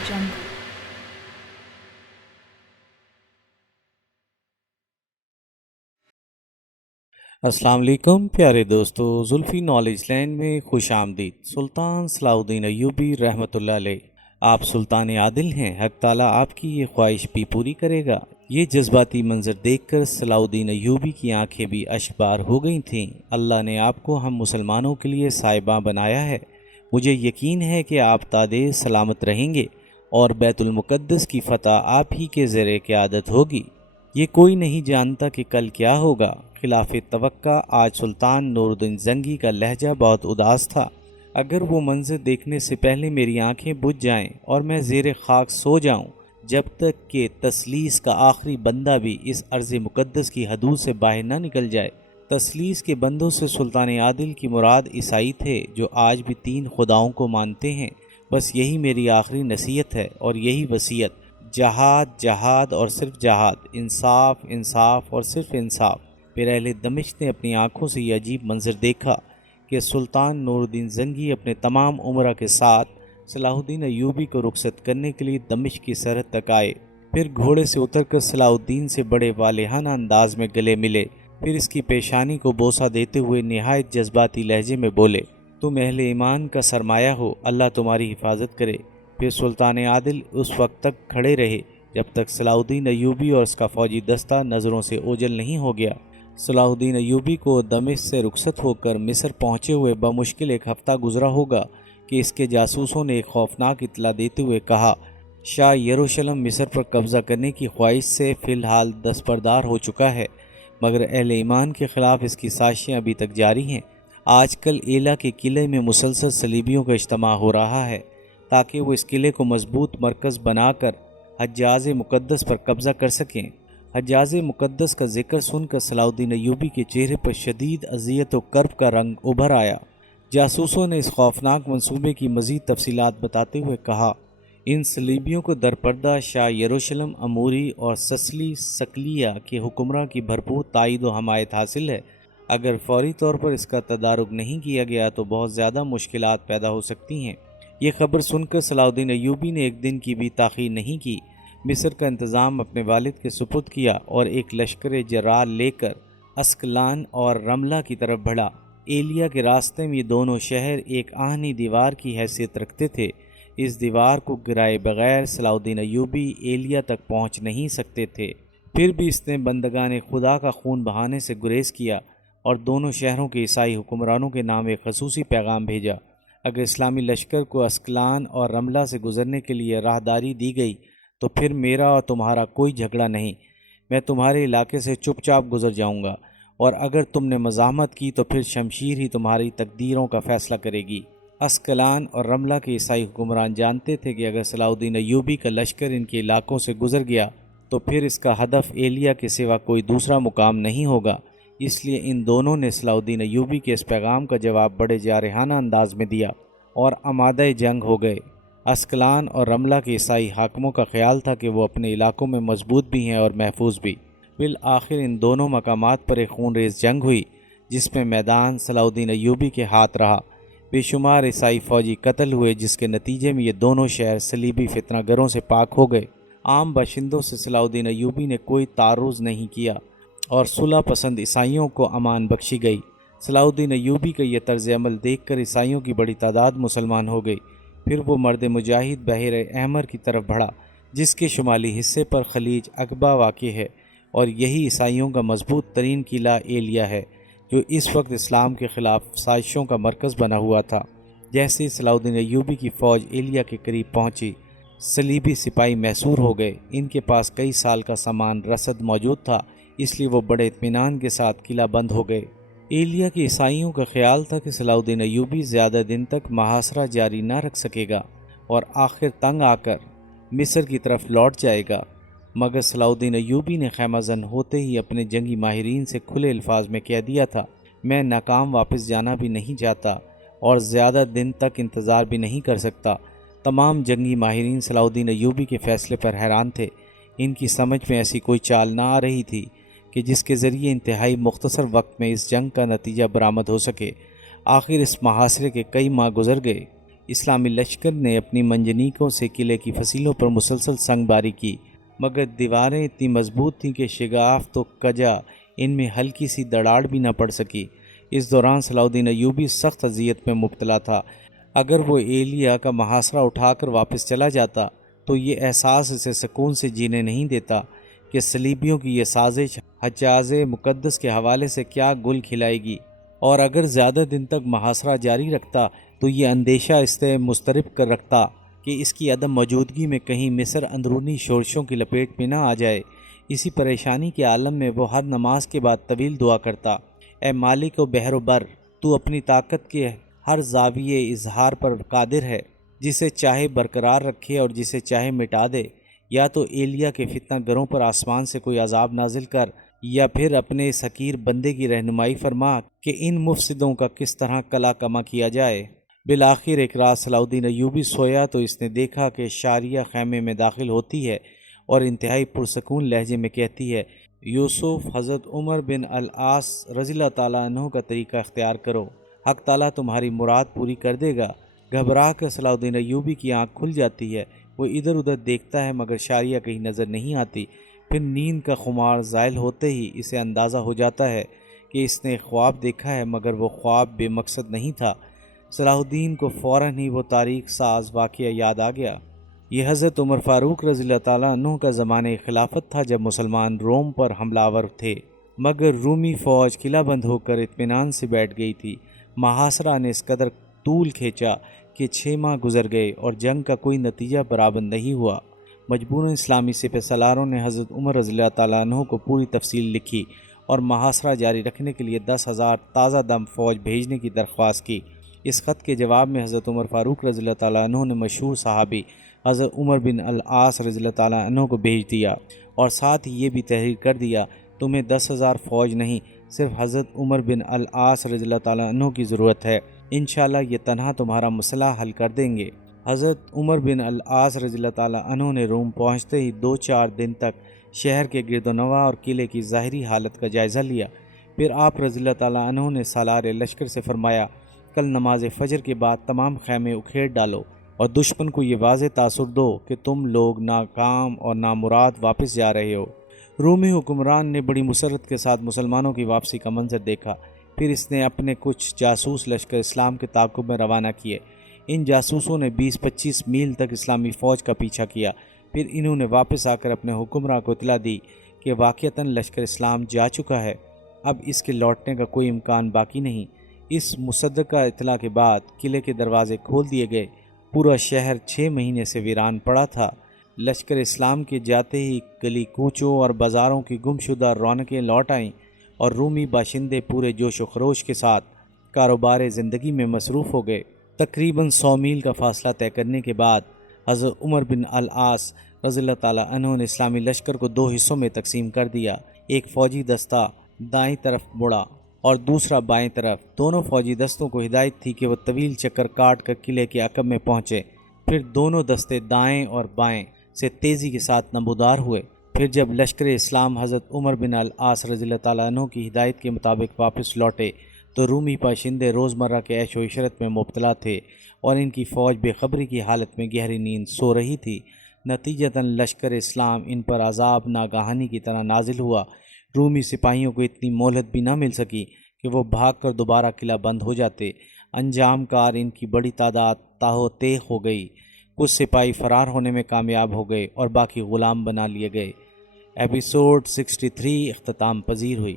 जंग। अस्सलाम वालेकुम प्यारे दोस्तों, जुल्फ़ी नॉलेज लैंड में खुश आमदीद। सुल्तान सलाहुद्दीन अय्यूबी रहमतुल्लाह अलैह, आप सुल्तान आदिल हैं। हक ताला आपकी ये ख्वाहिश भी पूरी करेगा। ये जज्बाती मंजर देखकर सलाहुद्दीन अय्यूबी की आंखें भी अश्कबार हो गई थीं। अल्लाह ने आपको हम मुसलमानों के लिए साहिबा बनाया है। मुझे यकीन है कि आप तादे सलामत रहेंगे और बैतुल मुक़द्दस की फ़तह आप ही के ज़रिए क़यादत होगी। ये कोई नहीं जानता कि कल क्या होगा। खिलाफ तवक्का आज सुल्तान नूरुद्दीन जंगी का लहजा बहुत उदास था। अगर वो मंजर देखने से पहले मेरी आंखें बुझ जाएं और मैं ज़ेरे खाक सो जाऊं, जब तक कि तसलीस का आखिरी बंदा भी इस अर्ज़ मुक़द्दस की हदूद से बाहर ना निकल जाए। तसलीस के बंदों से सुल्तान आदिल की मुराद ईसाई थे, जो आज भी 3 खुदाओं को मानते हैं। बस यही मेरी आखिरी नसीहत है और यही वसीयत। जहाद जहाद और सिर्फ जहाद, इंसाफ इंसाफ और सिर्फ इंसाफ। फिर अहले दमिश्क ने अपनी आंखों से ये अजीब मंजर देखा कि सुल्तान नूरुद्दीन जंगी अपने तमाम उमरा के साथ सलाहुद्दीन अय्यूबी को रुखसत करने के लिए दमिश्क की सरहद तक आए। फिर घोड़े से उतरकर सलाहुद्दीन से बड़े वालेहाना अंदाज में गले मिले। फिर इसकी पेशानी को बोसा देते हुए निहायत जज्बाती लहजे में बोले, तुम अहले ईमान का सरमाया हो, अल्लाह तुम्हारी हिफाजत करे। फिर सुल्तान आदिल उस वक्त तक खड़े रहे जब तक सलाहुद्दीन अय्यूबी और उसका फौजी दस्ता नज़रों से ओझल नहीं हो गया। सलाहुद्दीन अय्यूबी को दमिश्क से रुखसत होकर मिस्र पहुँचे हुए बमुश्किल 1 हफ़्ता गुजरा होगा कि इसके जासूसों ने एक खौफनाक इत्तला देते हुए कहा, शाह यरूशलेम मिस्र पर कब्ज़ा करने की ख्वाहिश से फ़िलहाल दस्तबरदार हो चुका है, मगर अहले ईमान के ख़िलाफ़ इसकी साजिशें अभी तक जारी हैं। आजकल एला के किले में मुसलसल सलीबियों का इज्तिमा हो रहा है ताकि वो इस किले को मजबूत मरकज़ बनाकर हज्जाज़ मुक़द्दस पर कब्ज़ा कर सकें। हज्जाज़ मुक़द्दस का जिक्र सुनकर सलाहुद्दीन अय्यूबी के चेहरे पर शदीद अज़ियत और कर्ब का रंग उभर आया। जासूसों ने इस खौफनाक मंसूबे की मज़ीद तफसीलात बताते हुए कहा, इन सलीबियों को दरपर्दा शाह यरूशलेम अमूरी और ससली सकलिया के हुक्मरां की भरपूर ताईद व हमायत हासिल है। अगर फौरी तौर पर इसका तदारुक नहीं किया गया तो बहुत ज़्यादा मुश्किलात पैदा हो सकती हैं। ये खबर सुनकर सलाहुद्दीन अय्यूबी ने एक दिन की भी ताख़ीर नहीं की। मिस्र का इंतज़ाम अपने वालिद के सुपुर्द किया और एक लश्कर जराल लेकर अस्कलान और रमला की तरफ बढ़ा। एलिया के रास्ते में ये दोनों शहर एक आहनी दीवार की हैसियत रखते थे। इस दीवार को गिराए बगैर सलाहुद्दीन अय्यूबी एलिया तक पहुंच नहीं सकते थे। फिर भी इसने बंदगान खुदा का खून बहाने से गुरेज किया और दोनों शहरों के ईसाई हुक्मरानों के नाम एक खसूसी पैगाम भेजा। अगर इस्लामी लश्कर को अस्कलान और रमला से गुजरने के लिए राहदारी दी गई तो फिर मेरा और तुम्हारा कोई झगड़ा नहीं, मैं तुम्हारे इलाके से चुपचाप गुजर जाऊंगा, और अगर तुमने मज़ाहमत की तो फिर शमशीर ही तुम्हारी तकदीरों का फ़ैसला करेगी। अस्कलान और रमला के ईसाई हुक्मरान जानते थे कि अगर सलाहुद्दीन अय्यूबी का लश्कर इनके इलाकों से गुजर गया तो फिर इसका हदफ एलिया के सिवा कोई दूसरा मुकाम नहीं होगा। इसलिए इन दोनों ने सलाहुद्दीन अय्यूबी के इस पैगाम का जवाब बड़े जारहाना अंदाज में दिया और आमादा जंग हो गए। अस्कलान और रमला के ईसाई हाकिमों का ख्याल था कि वो अपने इलाकों में मजबूत भी हैं और महफूज भी। फिर आखिर इन दोनों मकामात पर एक खूनरेज़ जंग हुई जिसमें मैदान सलाहुद्दीन अय्यूबी के हाथ रहा। बेशुमार ईसाई फ़ौजी कत्ल हुए जिसके नतीजे में ये दोनों शहर सलीबी फितनागरों से पाक हो गए। आम बाशिंदों से सलाहुद्दीन अय्यूबी ने कोई तारुज़ नहीं किया और सुलह पसंद ईसाइयों को अमान बख्शी गई। सलाहुद्दीन अय्यूबी का यह तर्ज़ अमल देख कर ईसाइयों की बड़ी तादाद मुसलमान हो गई। फिर वो मर्द मुजाहिद बहर अहमर की तरफ बढ़ा जिसके शुमाली हिस्से पर खलीज अकबा वाक़ है, और यही ईसाइयों का मजबूत तरीन किला एलिया है जो इस वक्त इस्लाम के ख़िलाफ़ साजिशों का मरकज़ बना हुआ था। जैसे ही सलाहुद्दीन अय्यूबी की फ़ौज एलिया के करीब पहुंची, सलीबी सिपाही मैसूर हो गए। इनके पास कई साल का सामान रसद मौजूद था, इसलिए वो बड़े इत्मीनान के साथ किला बंद हो गए। एलिया के ईसाइयों का ख्याल था कि सलाहुद्दीन अय्यूबी ज़्यादा दिन तक महासरा जारी न रख सकेगा और आखिर तंग आकर मिस्र की तरफ लौट जाएगा, मगर सलाहुद्दीन अय्यूबी ने खैमाजन होते ही अपने जंगी माहिरीन से खुले अल्फाज में कह दिया था, मैं नाकाम वापस जाना भी नहीं चाहता और ज़्यादा दिन तक इंतज़ार भी नहीं कर सकता। तमाम जंगी माहिरीन सलाहुद्दीन अय्यूबी के फ़ैसले पर हैरान थे। इनकी समझ में ऐसी कोई चाल ना आ रही थी कि जिसके ज़रिए इंतहाई मुख्तसर वक्त में इस जंग का नतीजा बरामद हो सके। आखिर इस महासरे के कई माह गुजर गए। اسلامی لشکر نے اپنی منجنیکوں سے قلعے کی فصیلوں پر مسلسل سنگ باری کی، مگر دیواریں اتنی مضبوط تھیں کہ شگاف تو کجا ان میں ہلکی سی دراڑ بھی نہ پڑ سکی۔ اس دوران صلاح الدین ایوبی سخت اذیت میں مبتلا تھا۔ اگر وہ ایلیا کا محاصرہ اٹھا کر واپس چلا جاتا تو یہ احساس اسے سکون سے جینے نہیں دیتا کہ صلیبیوں کی یہ سازش حجاز مقدس کے حوالے سے کیا گل کھلائے گی، اور اگر زیادہ دن تک محاصرہ جاری رکھتا تو یہ اندیشہ اس سے مضطرب کر رکھتا کہ اس کی عدم موجودگی میں کہیں مصر اندرونی شورشوں کی لپیٹ میں نہ آ جائے۔ اسی پریشانی کے عالم میں وہ ہر نماز کے بعد طویل دعا کرتا، اے مالک و بحر و بر، تو اپنی طاقت کے ہر زاویے اظہار پر قادر ہے، جسے چاہے برقرار رکھے اور جسے چاہے مٹا دے۔ یا تو ایلیا کے فتنہ گروں پر آسمان سے کوئی عذاب نازل کر، یا پھر اپنے اس حقیر بندے کی رہنمائی فرما کہ ان مفسدوں کا کس طرح کلا کما کیا جائے۔ بالآخر ایک رات صلاح الدین ایوبی سویا تو اس نے دیکھا کہ شاریہ خیمے میں داخل ہوتی ہے اور انتہائی پرسکون لہجے میں کہتی ہے، یوسف، حضرت عمر بن العاص رضی اللہ تعالیٰ عنہ کا طریقہ اختیار کرو، حق تعالیٰ تمہاری مراد پوری کر دے گا۔ گھبرا کر صلاح الدین ایوبی کی آنکھ کھل جاتی ہے، وہ ادھر ادھر دیکھتا ہے مگر شاریہ کہیں نظر نہیں آتی۔ پھر نیند کا خمار زائل ہوتے ہی اسے اندازہ ہو جاتا ہے کہ اس نے خواب دیکھا ہے، مگر وہ خواب بے مقصد نہیں تھا۔ صلاح الدین کو فوراً ہی وہ تاریخ ساز واقعہ یاد آ گیا۔ یہ حضرت عمر فاروق رضی اللہ تعالیٰ عنہ کا زمانہ خلافت تھا، جب مسلمان روم پر حملہ آور تھے، مگر رومی فوج قلعہ بند ہو کر اطمینان سے بیٹھ گئی تھی۔ محاصرہ نے اس قدر طول کھینچا کہ 6 ماہ گزر گئے اور جنگ کا کوئی نتیجہ برآمد نہیں ہوا۔ مجبوراً اسلامی سپہ سالاروں نے حضرت عمر رضی اللہ تعالیٰ عنہ کو پوری تفصیل لکھی اور محاصرہ جاری رکھنے کے لیے 10,000 تازہ دم فوج بھیجنے کی درخواست کی۔ اس خط کے جواب میں حضرت عمر فاروق رضی اللہ تعالیٰ عنہ نے مشہور صحابی حضرت عمر بن العاص رضی اللہ تعالیٰ عنہ کو بھیج دیا، اور ساتھ ہی یہ بھی تحریر کر دیا، تمہیں 10,000 فوج نہیں، صرف حضرت عمر بن العاص رضی اللہ تعالیٰ عنہ کی ضرورت ہے، انشاءاللہ یہ تنہا تمہارا مسئلہ حل کر دیں گے۔ حضرت عمر بن العاص رضی اللہ تعالیٰ عنہ نے روم پہنچتے ہی 2-4 دن تک شہر کے گرد و نواح اور قلعے کی ظاہری حالت کا جائزہ لیا۔ پھر آپ رضی اللہ تعالیٰ عنہ نے سالار لشکر سے فرمایا، کل نماز فجر کے بعد تمام خیمے اکھیڑ ڈالو اور دشمن کو یہ واضح تاثر دو کہ تم لوگ ناکام اور نامراد واپس جا رہے ہو۔ رومی حکمران نے بڑی مسرت کے ساتھ مسلمانوں کی واپسی کا منظر دیکھا۔ پھر اس نے اپنے کچھ جاسوس لشکر اسلام کے تعاقب میں روانہ کیے۔ ان جاسوسوں نے 20-25 میل تک اسلامی فوج کا پیچھا کیا۔ پھر انہوں نے واپس آ کر اپنے حکمراں کو اطلاع دی کہ واقعتاً لشکر اسلام جا چکا ہے، اب اس کے لوٹنے کا کوئی امکان باقی نہیں۔ اس مصدقہ اطلاع کے بعد قلعے کے دروازے کھول دیے گئے۔ پورا شہر 6 مہینے سے ویران پڑا تھا۔ لشکر اسلام کے جاتے ہی گلی کوچوں اور بازاروں کی گمشدہ رونقیں لوٹ آئیں اور رومی باشندے پورے جوش و خروش کے ساتھ کاروبار زندگی میں مصروف ہو گئے۔ تقریباً 100 میل کا فاصلہ طے کرنے کے بعد حضرت عمر بن العاص رضی اللہ تعالیٰ عنہ نے اسلامی لشکر کو 2 حصوں میں تقسیم کر دیا۔ ایک فوجی دستہ دائیں طرف مڑا اور دوسرا بائیں طرف۔ دونوں فوجی دستوں کو ہدایت تھی کہ وہ طویل چکر کاٹ کر قلعے کے عقب میں پہنچے۔ پھر دونوں دستے دائیں اور بائیں سے تیزی کے ساتھ نمودار ہوئے۔ پھر جب لشکر اسلام حضرت عمر بن العاص رضی اللہ تعالیٰ عنہ کی ہدایت کے مطابق واپس لوٹے تو رومی باشندے روزمرہ کے عیش و عشرت میں مبتلا تھے اور ان کی فوج بے خبری کی حالت میں گہری نیند سو رہی تھی۔ نتیجتاً لشکر اسلام ان پر عذاب ناگہانی کی طرح نازل ہوا۔ رومی سپاہیوں کو اتنی مہلت بھی نہ مل سکی کہ وہ بھاگ کر دوبارہ قلعہ بند ہو جاتے۔ انجام کار ان کی بڑی تعداد تاہو تیغ ہو گئی۔ کچھ سپاہی فرار ہونے میں کامیاب ہو گئے اور باقی غلام بنا لیے گئے۔ ایپیسوڈ 63 اختتام پذیر ہوئی۔